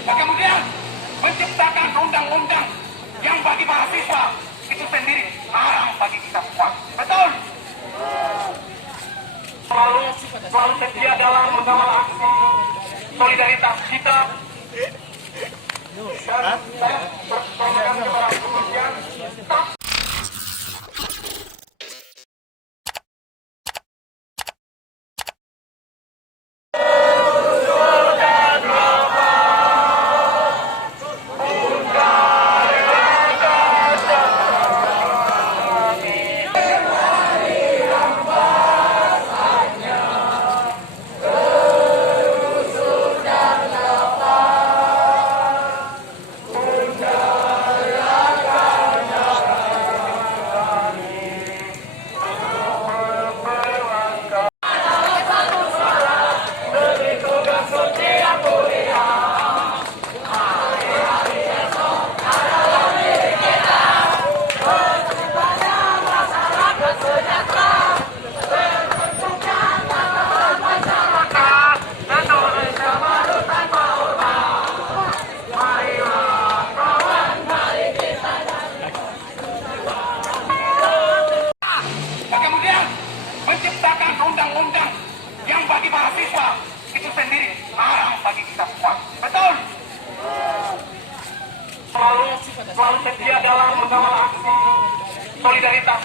Dan kemudian menciptakan undang-undang yang bagi mahasiswa itu sendiri haram bagi kita semua. Betul? Selalu setia dalam mengawal aksi solidaritas kita. Dan saya berpesan kepada kepolisian. Menciptakan undang-undang yang bagi mahasiswa itu sendiri haram bagi kita semua. Betul? Selalu setia dalam mengawal aksi solidaritas